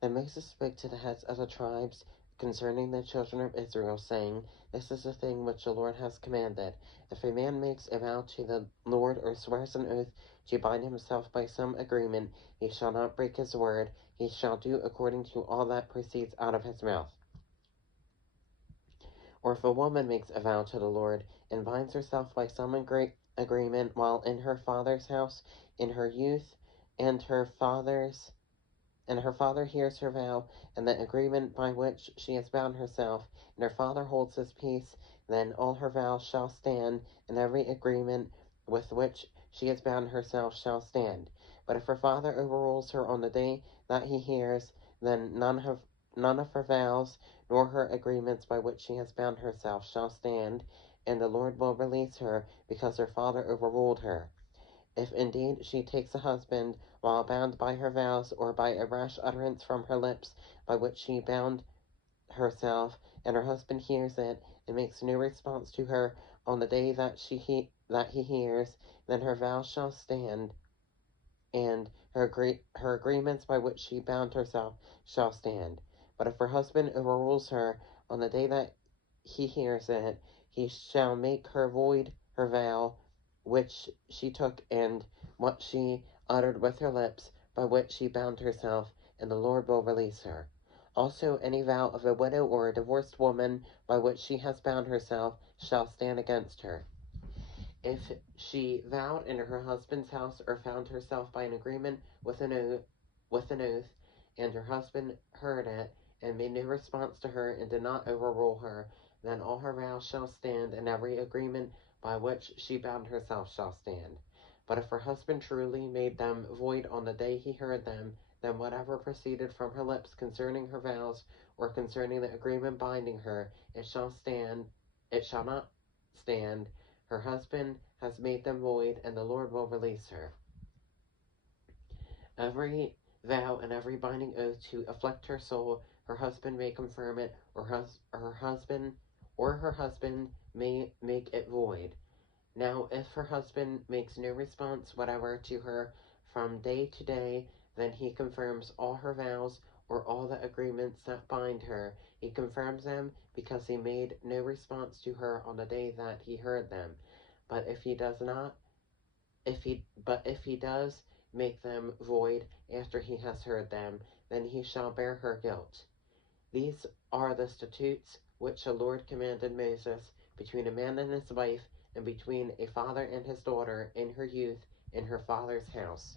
Then Moses spoke to the heads of the tribes concerning the children of Israel, saying, This is the thing which the Lord has commanded. If a man makes a vow to the Lord or swears an oath to bind himself by some agreement, he shall not break his word. He shall do according to all that proceeds out of his mouth. Or if a woman makes a vow to the Lord and binds herself by some agreement while in her father's house in her youth, and her father hears her vow, and the agreement by which she has bound herself, and her father holds his peace, then all her vows shall stand, and every agreement with which she has bound herself shall stand. But if her father overrules her on the day that he hears, then none of her vows, nor her agreements by which she has bound herself shall stand, and the Lord will release her, because her father overruled her. If indeed she takes a husband, while bound by her vows, or by a rash utterance from her lips, by which she bound herself, and her husband hears it, and makes no response to her on the day that he hears, then her vows shall stand, and her agreements by which she bound herself shall stand. But if her husband overrules her on the day that he hears it, he shall make her void her vow which she took, and what she uttered with her lips, by which she bound herself, and the Lord will release her. Also, any vow of a widow or a divorced woman by which she has bound herself shall stand against her. If she vowed in her husband's house, or found herself by an agreement with an oath, and her husband heard it, and made no response to her, and did not overrule her, then all her vows shall stand, and every agreement by which she bound herself shall stand. But if her husband truly made them void on the day he heard them, then whatever proceeded from her lips concerning her vows, or concerning the agreement binding her, it shall not stand. Her husband has made them void, and the Lord will release her. Every vow and every binding oath to afflict her soul, her husband may confirm it, or her husband may make it void. Now, if her husband makes no response whatever to her from day to day, then he confirms all her vows, or all the agreements that bind her. He confirms them because he made no response to her on the day that he heard them. But if he does not, if he does make them void after he has heard them, then he shall bear her guilt. These are the statutes which the Lord commanded Moses between a man and his wife, and between a father and his daughter in her youth in her father's house.